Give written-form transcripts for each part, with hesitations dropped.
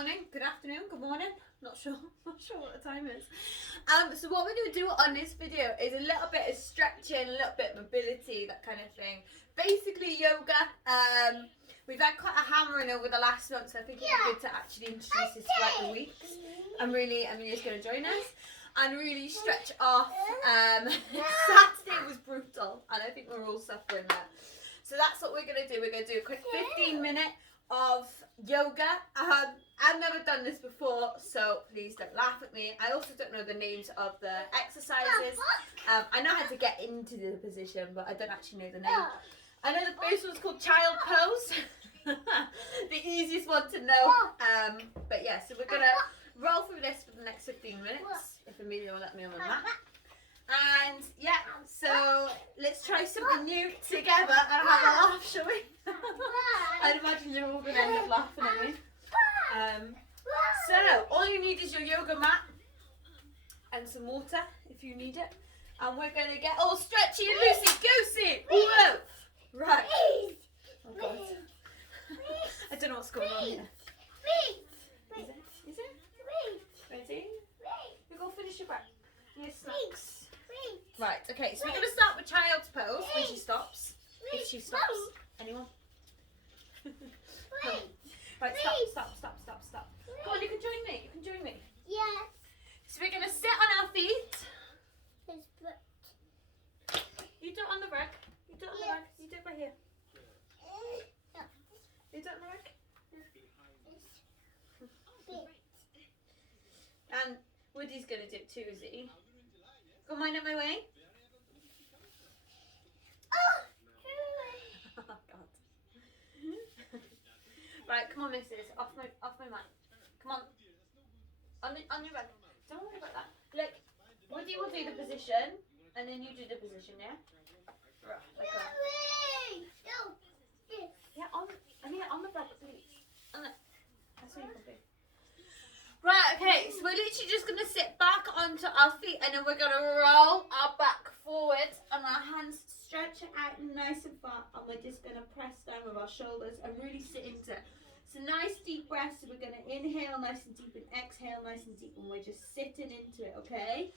morning, good afternoon, good morning. Not sure what the time is. So what we're going to do on this video is a little bit of stretching, a little bit of mobility, that kind of thing. Basically yoga. We've had quite a hammering over the last month, so I think it'd be good to actually introduce this throughout the weeks. Amelia's going to join us and really stretch off. Saturday was brutal, and I think we're all suffering that. So that's what we're going to do. We're going to do a quick 15-minute of yoga. I've never done this before, so please don't laugh at me. I also don't know the names of the exercises. I know how to get into the position, but I don't actually know the name. I know the first one's called child pose. The easiest one to know. But yeah, so we're going to roll through this for the next 15 minutes, if Amelia will let me on the mat. And yeah, so let's try something new together and have a laugh, shall we? I'd imagine you're all going to end up laughing at me. So all you need is your yoga mat and some water if you need it. And we're going to get all stretchy and loosey-goosey. Whoa! Right. Oh God. I don't know what's going on here. Is it? Ready? You go finish your breath. Your snacks. Right, okay, so we're going to start with child's pose when she stops. If she stops. Anyone? Right, stop. Come on, you can join me. Yes. So we're going to sit on our feet. You do it on the rug. You do it right here. You do it on the rug. And Woody's going to do it too, is he? Go mind out my way. Oh God. Right, come on, missus. Off my mat. Come on. On your rug. Don't worry about that. Look, Woody will do the position, and then you do the position, yeah? Right, like that. Yeah, on the rug, please. That's what you can do. Right, okay, so we're literally just going to sit back onto our feet, and then we're going to roll our back forward, and our hands stretch out nice and far, and we're just going to press down with our shoulders and really sit into it. So nice deep breaths, so we're going to inhale nice and deep and exhale nice and deep, and we're just sitting into it, okay?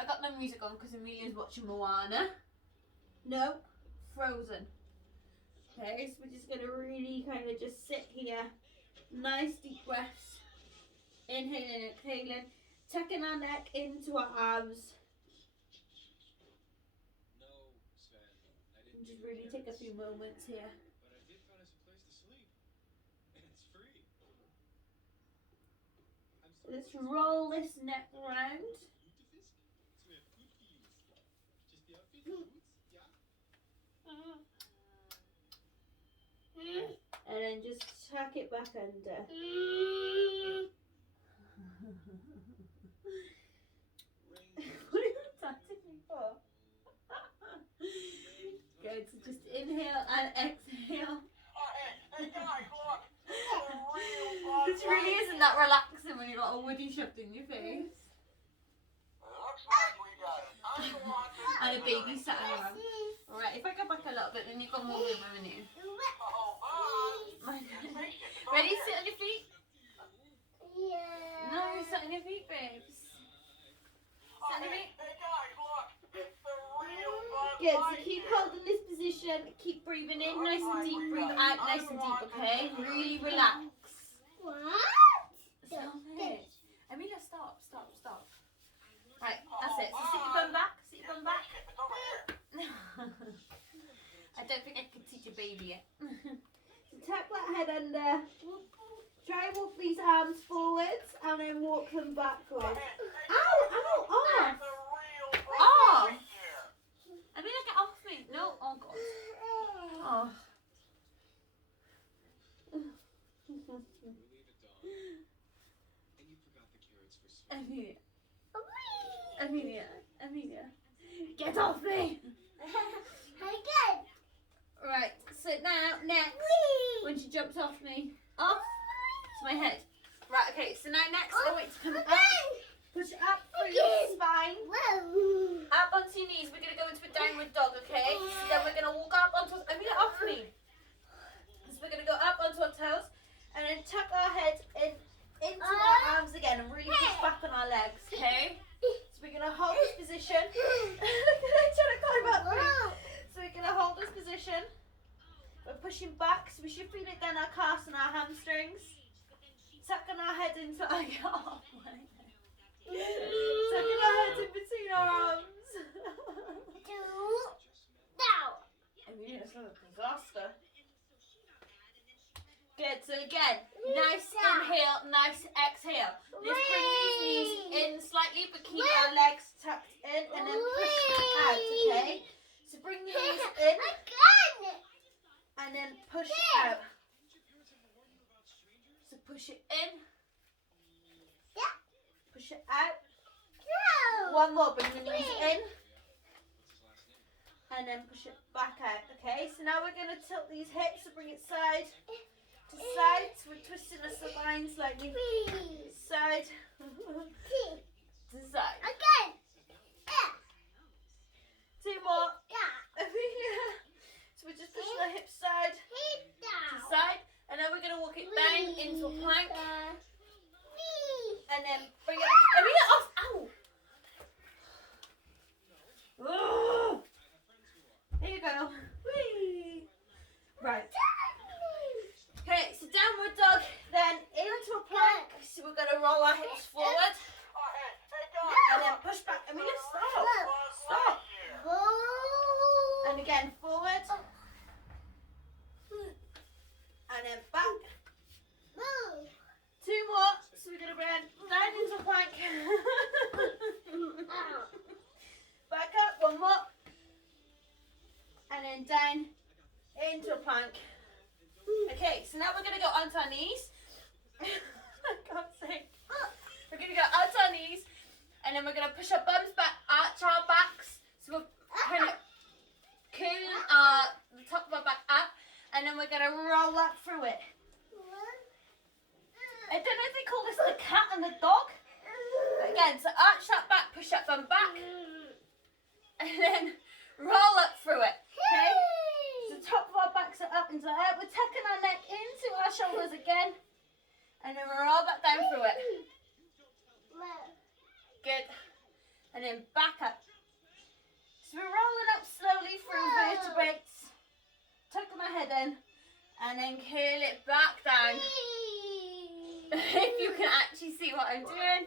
I got no music on because Amelia's watching Moana. No, Frozen. Okay, so we're just going to really kind of just sit here. Nice deep breaths. Inhaling, exhaling. Tucking our neck into our arms. And just really take a few moments here. But I did find us a place to sleep. And it's free. Let's roll this neck round. And then just tuck it back under. What are you touching me for? Good, so just inhale and exhale. This really isn't that relaxing when you've got a Woody shoved in your face. And a baby sat on your arm. Alright, if I go back a little bit, then you've got more room, haven't you? Ready? Sit on your feet? Yeah. No, sit on your feet, babes. Sit on your feet. Good, so keep holding this position. Keep breathing in nice and deep. Breathe out nice and deep, okay? Really relax. What? Stop it. Amelia, stop. Right, that's it. So sit your bum back. I don't think I can teach a baby yet. So tuck that head under. Try and walk these arms forwards and then walk them backwards. Ow! Off! Off! Amelia, get off me. No, oh God. Oh. Amelia. Get off me! Right, so now, next, when she jumps off me, off to my head. Right, okay, so now next, I want you to come up, push it up through your spine, up onto your knees. We're going to go into a downward dog, okay? So then we're going to walk up onto, Amelia, off me. So we're going to go up onto our toes, and then tuck on our calves and our hamstrings. Tucking our head into our arm. Tucking our heads in between our arms. I mean, it's like a disaster. Good, so again, nice inhale, nice exhale. Let's bring these knees in slightly, but keep our legs tucked in and then push out, okay? So bring the knees in and then push out. So push it in, push it out. One more, bring the knees in and then push it back out, okay? So now we're going to tilt these hips, so bring it side to side. So we're twisting the spine slightly. Side to side. Two more. So we're just pushing the hips side to side. And then we're going to walk it down into a plank. And then bring it off. Ow! Oh. There you go. Whee. Right. Okay, so downward dog, then into a plank. So we're going to roll our hips forward. And then push back. Stop. And again, forward. And then back. Two more. So we're going to bring down into a plank. Back up. One more. And then down into a plank. Okay, so now we're going to go onto our knees. I can't say. We're going to go onto our knees. And then we're going to push our bums back, arch our backs. So we're kind of curling the top of our back up. And then we're going to roll up through it. I don't know if they call this the cat and the dog. But again, so arch that back, push that bum back. And then roll up through it. Okay? So the top of our backs are up into the head. We're tucking our neck into our shoulders again. And then we roll back down through it. Good. And then back up. So we're rolling up slowly through vertebrates. Tucking our head in. And then curl it back down. If you can actually see what I'm doing.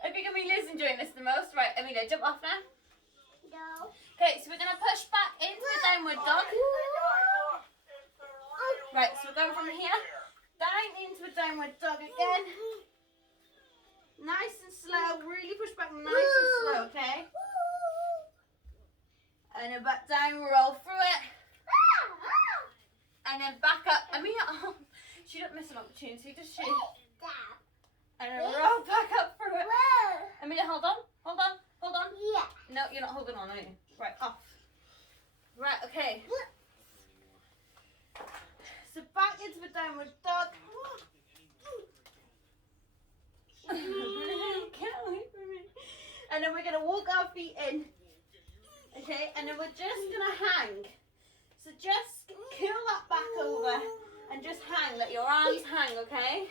I think Amelia's enjoying this the most. Right, Amelia, jump off now. No. Okay, so we're going to push back into a downward dog. Right, so we're going from here down into a downward dog again. Nice and slow. Really push back nice and slow, okay? And then back down, roll through it. And then back up. Amelia, she don't miss an opportunity, does she? And then roll back up through it. Amelia, hold on. Yeah. No, you're not holding on, are you? Right, off. Right, okay. So back into the downward dog. Can't wait for me. And then we're going to walk our feet in. Okay, and then we're just going to hang. So just curl that back over and just hang. Let your arms hang, okay?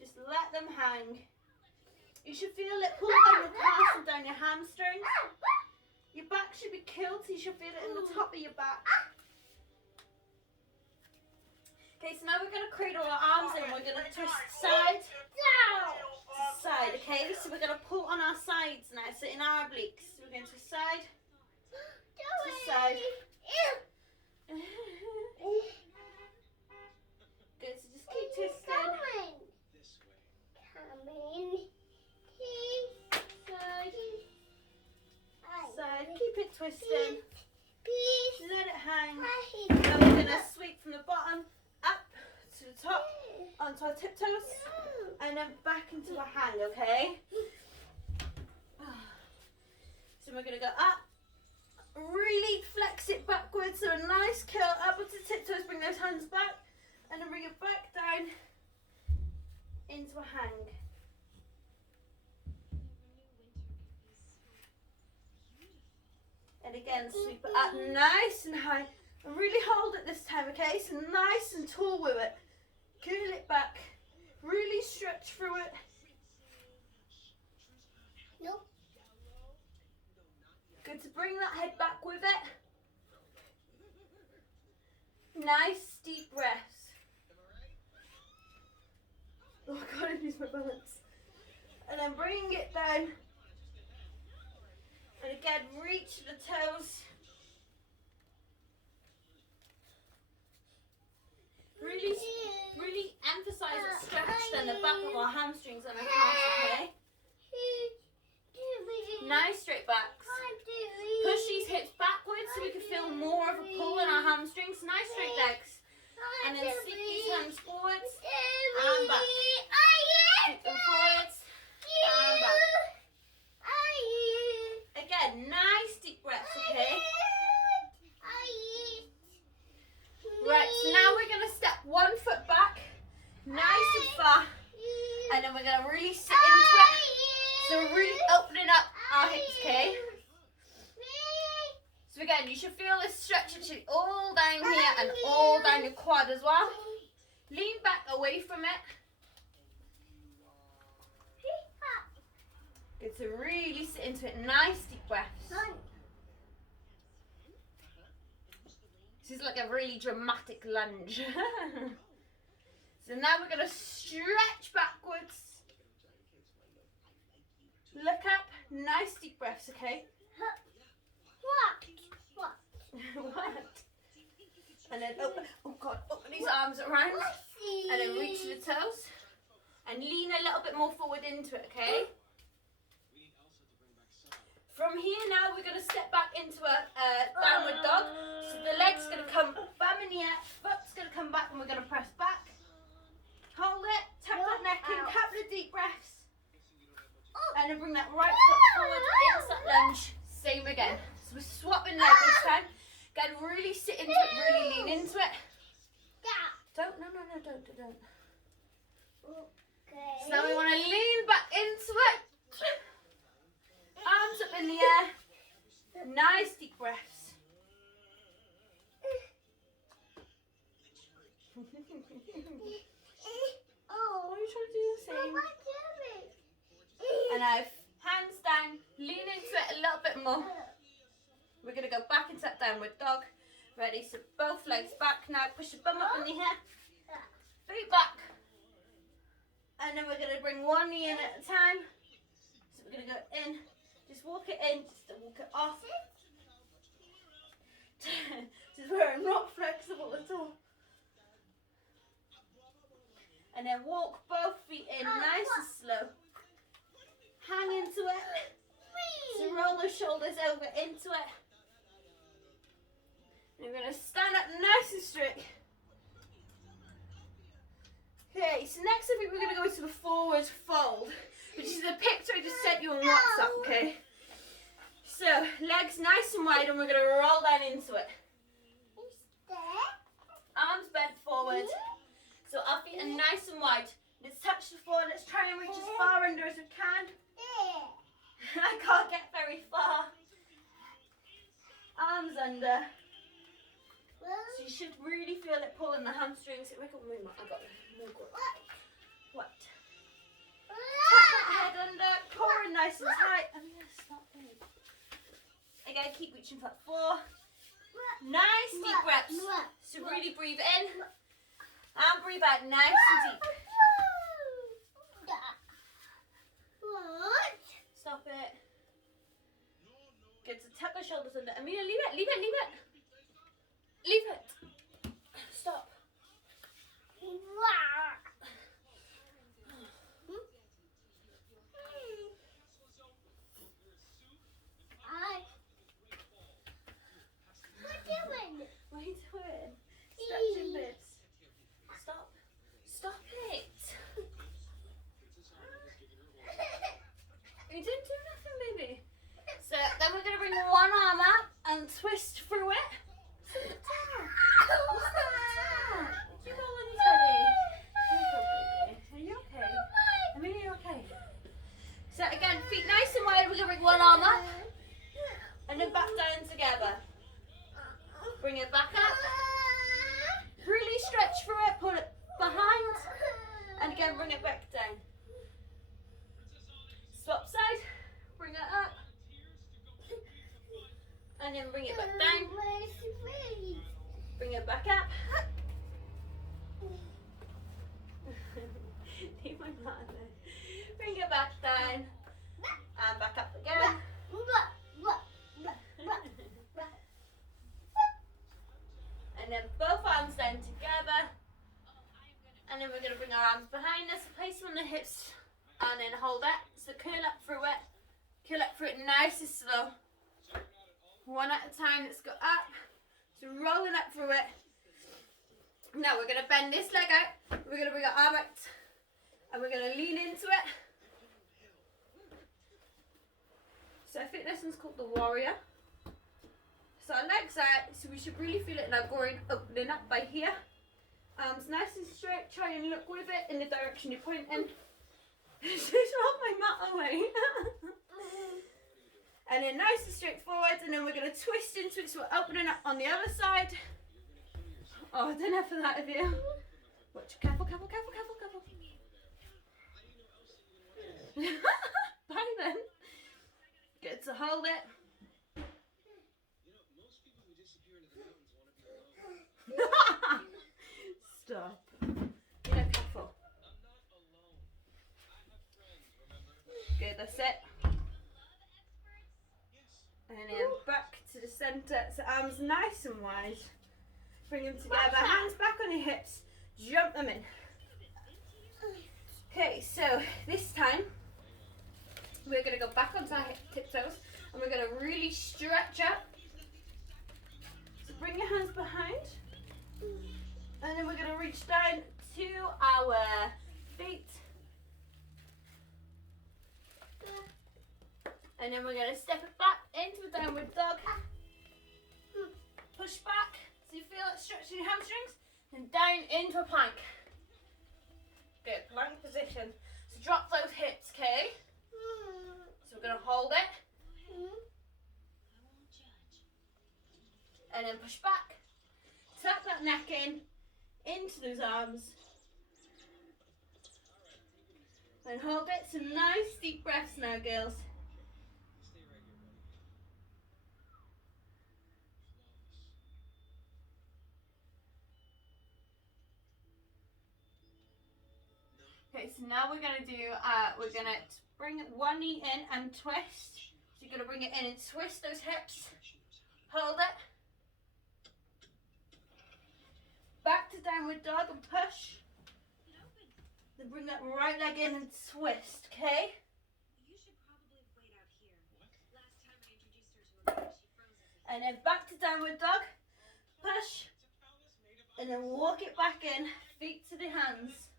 Just let them hang. You should feel it pull down your calves and down your hamstrings. Your back should be curled, so you should feel it in the top of your back. Okay, so now we're going to cradle our arms and we're going to twist side to side, okay? So we're going to pull on our sides now, so in our obliques. So we're going to side to side. Good, so just keep twisting. Side, keep it twisting. Let it hang. Then we're going to sweep from the bottom up to the top onto our tiptoes and then back into a hang, okay? So we're going to go up, really flex it backwards, so a nice curl upwards to tiptoes, bring those hands back and then bring it back down into a hang. And again, sweep it up nice and high. And really hold it this time, okay? So nice and tall with it. Curl it back. Really stretch through it. Nope. Good to bring that head back with it. Nice deep breaths. Oh God, I lose my balance. And then bring it down. And again, reach the toes. Really emphasize the stretch and the back of our hamstrings and our calves, okay? Nice straight backs. Push these hips backwards so we can feel more of a pull in our hamstrings. Nice straight legs. And then sweep these hands forwards and back. Sweep them forwards and back. Again, nice deep breaths, okay? Right, so now we're going to step 1 foot back, nice and far, and then we're going to really sit into it. So we're really opening up our hips, okay? So again, you should feel this stretch actually all down here and all down your quad as well. Lean back away from it. Good to really sit into it. Nice deep breaths. This is like a really dramatic lunge. So now we're going to stretch backwards. Look up. Nice deep breaths, okay? What? And then open. Oh God, open these arms around. And then reach the toes. And lean a little bit more forward into it, okay? From here now, we're going to step back into a downward dog. So the leg's going to come bum in the air, foot's going to come back, and we're going to press back. Hold it, tuck that neck in, couple of deep breaths. And then bring that right foot forward into that lunge. Same again. So we're swapping legs this time. Again, really sit into it, really lean into it. Don't. So now we want to lean back into it. Arms up in the air. Nice deep breaths. Oh, are you trying to do the same? And I've hands down, lean into it a little bit more. We're going to go back into that downward dog. Ready, so both legs back now. Push your bum up in the air. Feet back. And then we're going to bring one knee in at a time. So we're going to go in. Just walk it in, just to walk it off. This is where I'm not flexible at all. And then walk both feet in nice and slow. Hang into it. So roll those shoulders over into it. And you're going to stand up nice and straight. Okay, so next I think we're going to go into the forward fold, which is the picture I just sent you on WhatsApp, okay? So, legs nice and wide, and we're going to roll down into it. Arms bent forward. So our feet are nice and wide. Let's touch the floor. Let's try and reach as far under as we can. I can't get very far. Arms under. So you should really feel it pulling the hamstrings. I got it. What? Tuck that head under. Core in nice and tight. And yes, not big. Again, keep reaching for that floor. Nice deep breaths. So really breathe in. And breathe out nice and deep. Stop it. Good to tuck the shoulders under. Amelia, leave it. Leave it. Stop. What are you doing? Stretching bits. Stop. Stop it. You didn't do nothing, baby. So then we're going to bring one arm up and twist through it. What's that? You go when you're ready. Are you okay? I mean, are you okay? So again, feet nice and wide. We're going to bring one arm up and then back down together. Bring it back up. Really stretch through it. Pull it behind. And again, bring it back down. Swap side. Bring it up. And then bring it back down. Bring it back up. And then both arms down together. And then we're going to bring our arms behind us, place them on the hips, and then hold it. So curl up through it. Curl up through it nice and slow. One at a time, let's go up. So rolling up through it. Now we're going to bend this leg out. We're going to bring our arm out. And we're going to lean into it. So I think this one's called the warrior. So our legs out, so we should really feel it in our groin opening up by here. Arms nice and straight, try and look with it in the direction you're pointing. Just roll my mat away. And then nice and straight forward, and then we're going to twist into it, so we're opening up on the other side. Oh, I don't know for that of you. Watch, careful, careful, careful, careful, careful. Bye then. Good to hold it. You know, most people who disappear into the mountains want to be alone. Stop. You know, careful. I'm not alone. I have friends, remember? Good, that's it. Yes. And then back to the centre. So arms nice and wide. Bring them together. Hands back on your hips. Jump them in. Okay, so this time we're going to go back onto our tiptoes and we're going to really stretch up. So bring your hands behind. And then we're going to reach down to our feet. And then we're going to step it back into a downward dog. Push back so you feel it stretching your hamstrings. And down into a plank. Good, plank position. So drop those hips, okay? So we're going to hold it. And then push back. Tuck that neck in. Into those arms. And hold it. Some nice deep breaths now, girls. Stay right here, buddy. Okay, so now we're going to do, we're going to bring one knee in and twist. So you're going to bring it in and twist those hips. Hold it. Back to downward dog and push. Then bring that right leg in and twist, okay? You should probably wait out here. Last time I introduced her to a man, she froze everything. And then back to downward dog. Push. And then walk it back in. Feet to the hands.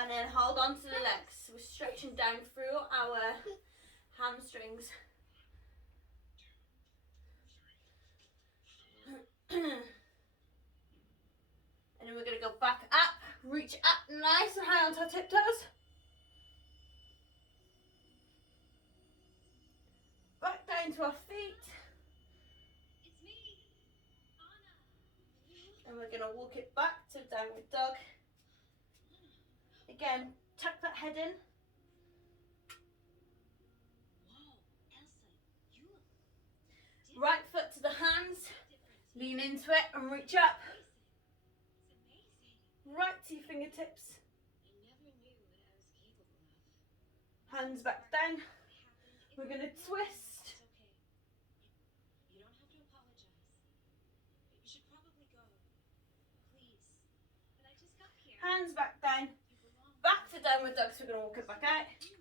And then hold on to the legs. We're stretching down through our hamstrings. And then we're going to go back up, reach up nice and high onto our tiptoes. Back down to our feet. It's me, Anna. And we're going to walk it back to downward dog. Again, tuck that head in. Whoa, Elsa, you look different. Right foot to the hands. Lean into it and reach up. It's amazing. Right to your fingertips. I never knew what I was capable of. Hands back down. Happened. We're going to twist. It's okay. You don't have to apologize. But you should probably go. Please. But I just got here. Hands back down. You belong. Back to downward dog, so we're going to walk it back out. You.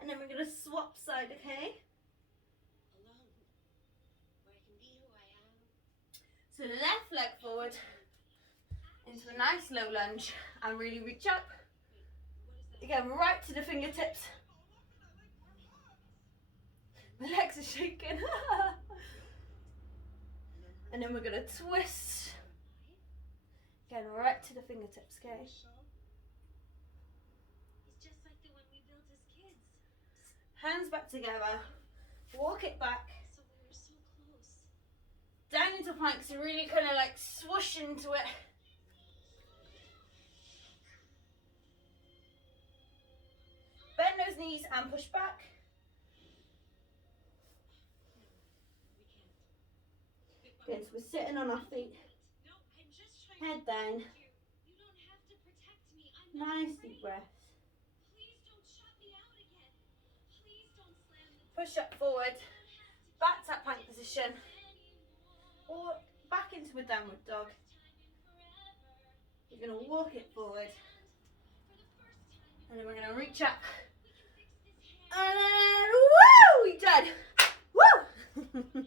And then we're going to swap side, okay? Alone. Where I can be who I am. So left leg forward into a nice low lunge and really reach up. What is that? Again, right to the fingertips. My legs are shaking. And then we're going to twist. Again, right to the fingertips, okay? It's just like the one we built as kids. Hands back together. Walk it back. So we were so close. Down into plank, so really kind of like swoosh into it. Bend those knees and push back. We Again, can't. so we're sitting on our feet. No, I'm just trying Head to down. protect you. You don't have to protect me. I'm not Nice afraid. deep breaths. Please don't shut me out again. Please don't slam the door. Push up forward. You don't have to Back to that plank position. anymore. Or back into a downward dog. You're going to walk it forward. And then we're going to reach up. And then, woo! You're done. Woo!